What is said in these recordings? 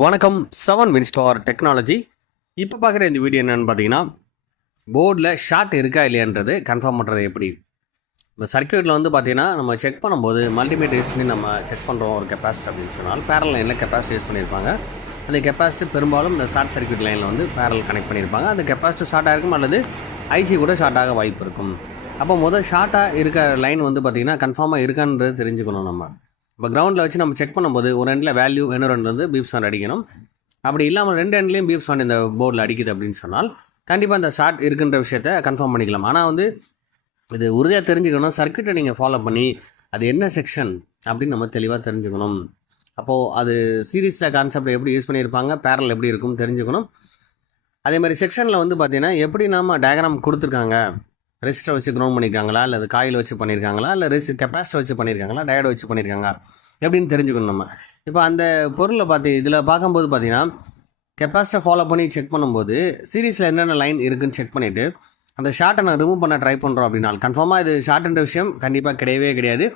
வணக்கம் 7 டெக்னாலஜி. இப்போ பார்க்குற இந்த வீடியோ என்னென்னு பார்த்தீங்கன்னா, போர்டில் ஷார்ட் இருக்கா இல்லையான்றது கன்ஃபார்ம் பண்ணுறது எப்படி. இப்போ சர்க்யூட்டில் வந்து பார்த்தீங்கன்னா நம்ம செக் பண்ணும்போது மல்டிமீட்டர் யூஸ் பண்ணி நம்ம செக் பண்ணுறோம் ஒரு கெப்பாசிட்டி அப்படின்னு சொன்னால் பேரல் லைனில் கெப்பாசிட்டி யூஸ் பண்ணியிருப்பாங்க. அந்த கெப்பாசிட்டி பெரும்பாலும் இந்த ஷார்ட் சர்க்யூட் லைனில் வந்து பேரல் கனெக்ட் பண்ணியிருப்பாங்க. அந்த கெப்பாசிட்டி ஷார்ட்டாக இருக்கும் அல்லது ஐசி கூட ஷார்ட்டாக வாய்ப்பு இருக்கும். அப்போ முதல் ஷார்ட்டாக இருக்க லைன் வந்து பார்த்திங்கன்னா கன்ஃபார்மாக இருக்கான்றது தெரிஞ்சுக்கணும். நம்ம இப்போ கிரவுண்டில் வச்சு நம்ம செக் பண்ணும்போது ஒரு எண்டில் வேல்யூ இன்னொரு ரெண்டு வந்து பீப் சவுண்ட் அடிக்கணும். அப்படி இல்லாமல் ரெண்டு எண்ட்லேயும் பீப் சவுண்ட் இந்த போர்டில் அடிக்குது அப்படின்னு சொன்னால் கண்டிப்பாக இந்த ஷார்ட் இருக்குன்ற விஷயத்த கன்ஃபார்ம் பண்ணிக்கலாம். ஆனால் வந்து இது உறுதியாக தெரிஞ்சுக்கணும். சர்க்யூட்டை நீங்கள் ஃபாலோ பண்ணி அது என்ன செக்ஷன் அப்படின்னு நம்ம தெளிவாக தெரிஞ்சுக்கணும். அப்போது அது சீரீஸில் கான்செப்ட் எப்படி யூஸ் பண்ணியிருப்பாங்க, பேரல் எப்படி இருக்கும்னு தெரிஞ்சுக்கணும். அதேமாதிரி செக்ஷனில் வந்து பார்த்தீங்கன்னா எப்படி நாம் டயக்ராம் கொடுத்துருக்காங்க, ரெசிஸ்டர் வச்சு க்ரௌண்ட் பண்ணியிருக்காங்களா, இல்லை அது காயில் வச்சு பண்ணியிருக்காங்களா, இல்லை கெப்பாசிட்டர் வச்சு பண்ணியிருக்காங்களா, டயோடு வச்சு பண்ணியிருக்காங்க எப்படின்னு தெரிஞ்சுக்கணும். நம்ம இப்போ அந்த பொருளை இதில் பார்க்கும்போது பார்த்தீங்கன்னா கெப்பாசிட்டர் ஃபாலோ பண்ணி செக் பண்ணும்போது சீரீஸில் என்னென்ன லைன் இருக்குதுன்னு செக் பண்ணிவிட்டு அந்த ஷார்ட்டை நான் ரிமூவ் பண்ண ட்ரை பண்ணுறோம் அப்படின்னா கன்ஃபார்மாக இது ஷார்ட்ன்ற விஷயம் கண்டிப்பாக கிடையவே கிடையாது.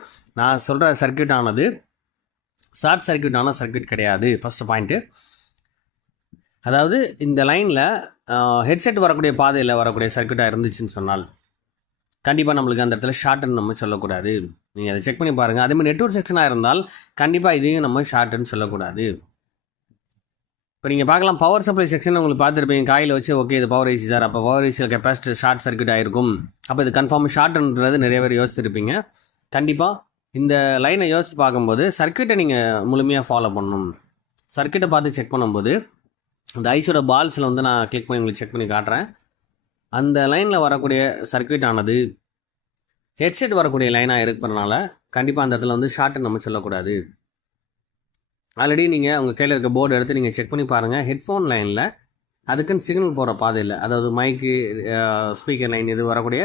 நான் சொல்கிற சர்க்யூட் ஆனது ஷார்ட் சர்க்யூட்டான சர்க்யூட் கிடையாது. ஃபஸ்ட்டு பாயிண்ட்டு, அதாவது இந்த லைனில் ஹெட்செட் வரக்கூடிய பாதையில் வரக்கூடிய சர்க்யூட்டாக இருந்துச்சுன்னு சொன்னால் கண்டிப்பாக நம்மளுக்கு அந்த இடத்துல ஷார்ட்னு நம்ம சொல்லக்கூடாது. நீங்கள் அதை செக் பண்ணி பாருங்கள். அதேமாதிரி நெட்வொர்க் செக்ஷனாக இருந்தால் கண்டிப்பாக இதையும் நம்ம ஷார்ட்னு சொல்லக்கூடாது. இப்போ நீங்கள் பார்க்கலாம் பவர் சப்ளை செக்ஷன் உங்களுக்கு பார்த்துருப்பீங்க, காயில் வச்சு ஓகே இது பவர் ஐசி சார், அப்போ பவர் ஐசியில் கெப்பாசிட்டி ஷார்ட் சர்க்யூட் ஆகிருக்கும், அப்போ இது கன்ஃபார்ம் ஷார்ட்ன்றது நிறைய பேர் யோசிச்சிருப்பீங்க. கண்டிப்பாக இந்த லைனை யோசித்து பார்க்கும்போது சர்க்யூட்டை நீங்கள் முழுமையாக ஃபாலோ பண்ணணும். சர்க்யூட்டை பார்த்து செக் பண்ணும்போது இந்த ஐசியோட பால்ஸில் வந்து நான் கிளிக் பண்ணி உங்களுக்கு செக் பண்ணி காட்டுறேன். அந்த லைனில் வரக்கூடிய சர்க்யூட் ஆனது ஹெட்செட் வரக்கூடிய லைனாக இருக்கிறதுனால கண்டிப்பாக அந்த இடத்துல வந்து ஷார்ட்னு நம்ம சொல்லக்கூடாது. ஆல்ரெடி நீங்கள் உங்கள் கையில் இருக்க போர்டு எடுத்து நீங்கள் செக் பண்ணி பாருங்கள். ஹெட்ஃபோன் லைனில் அதுக்குன்னு சிக்னல் போகிற பாதை இல்லை, அதாவது மைக்கு ஸ்பீக்கர் லைன் இது வரக்கூடிய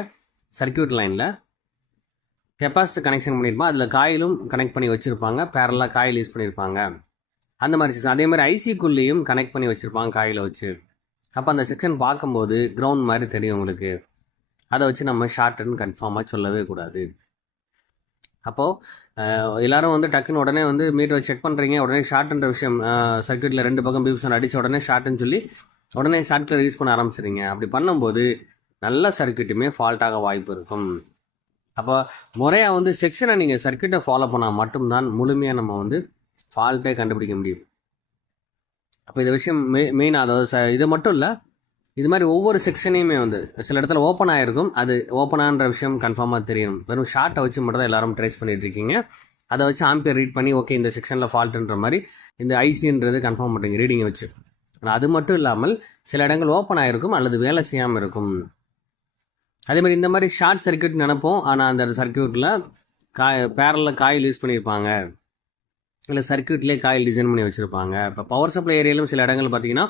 சர்க்யூட் லைனில் கெப்பாசிட்டி கனெக்ஷன் பண்ணியிருப்பாங்க. அதில் காயிலும் கனெக்ட் பண்ணி வச்சுருப்பாங்க, பேரலாக காயில் யூஸ் பண்ணியிருப்பாங்க. அந்த மாதிரி அதேமாதிரி ஐசிக்குள்ளேயும் கனெக்ட் பண்ணி வச்சுருப்பாங்க காயில் வச்சு. அப்போ அந்த செக்ஷன் பார்க்கும்போது கிரவுண்ட் மாதிரி தெரியும் உங்களுக்கு. அதை வச்சு நம்ம ஷார்ட்னு கன்ஃபார்மாக சொல்லவே கூடாது. அப்போது எல்லோரும் வந்து டக்குன்னு உடனே வந்து மீட்டரை செக் பண்ணுறீங்க, உடனே ஷார்ட்ன்ற விஷயம் சர்க்யூட்டில் ரெண்டு பக்கம் பீப்ஸ் அடித்த உடனே ஷார்ட்னு சொல்லி உடனே ஷார்ட்டில் யூஸ் பண்ண ஆரம்பிச்சிடுங்க. அப்படி பண்ணும்போது நல்ல சர்க்யூட்டுமே ஃபால்ட்டாக வாய்ப்பு இருக்கும். அப்போ முறையாக வந்து செக்ஷனை நீங்கள் சர்க்யூட்டை ஃபாலோ பண்ணால் மட்டும்தான் முழுமையாக நம்ம வந்து ஃபால்ட்டே கண்டுபிடிக்க முடியும். அப்போ இந்த விஷயம் மெயின், அதாவது இது மட்டும் இல்லை, இது மாதிரி ஒவ்வொரு செக்ஷனையுமே வந்து சில இடத்துல ஓப்பன் ஆகிருக்கும், அது ஓப்பனான்ற விஷயம் கன்ஃபார்மாக தெரியணும். வெறும் ஷார்ட்டை வச்சு மட்டும் தான் எல்லோரும் ட்ரேஸ் பண்ணிகிட்டு இருக்கீங்க. அதை வச்சு ஆம்பியர் ரீட் பண்ணி ஓகே இந்த செக்ஷனில் ஃபால்ட்டுன்ற மாதிரி இந்த ஐசின்றது கன்ஃபார்ம் பண்ணுறீங்க ரீடிங்கை வச்சு. ஆனால் அது மட்டும் இல்லாமல் சில இடங்கள் ஓப்பன் ஆகிருக்கும் அல்லது வேலை செய்யாமல் இருக்கும். அதேமாதிரி இந்த மாதிரி ஷார்ட் சர்க்யூட் நினைப்போம், ஆனால் அந்த சர்க்யூட்டில் பேரலில் காயில் யூஸ் பண்ணியிருப்பாங்க, இல்லை சர்க்யூட்லேயே காயில் டிசைன் பண்ணி வச்சுருப்பாங்க. இப்போ பவர் சப்ளை ஏரியாலும் சில இடங்கள் பார்த்தீங்கன்னா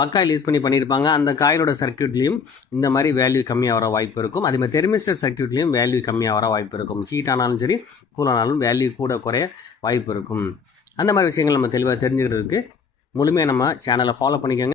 பக்காயில் யூஸ் பண்ணியிருப்பாங்க. அந்த காயிலோட சர்க்யூட்லேயும் இந்த மாதிரி வேல்யூ கம்மியாக வர வாய்ப்பு இருக்கும். அதேமாதிரி தெர்மிஸ்டர் சர்க்யூட்லேயும் வேல்யூ கம்மியாக வர வாய்ப்பு இருக்கும். ஹீட் ஆனாலும் சரி கூல் ஆனாலும் வேல்யூ கூட குறைய வாய்ப்பு இருக்கும். அந்த மாதிரி விஷயங்கள் நம்ம தெளிவாக தெரிஞ்சுக்கிறதுக்கு முழுமையாக நம்ம சேனலை ஃபாலோ பண்ணிக்கோங்க.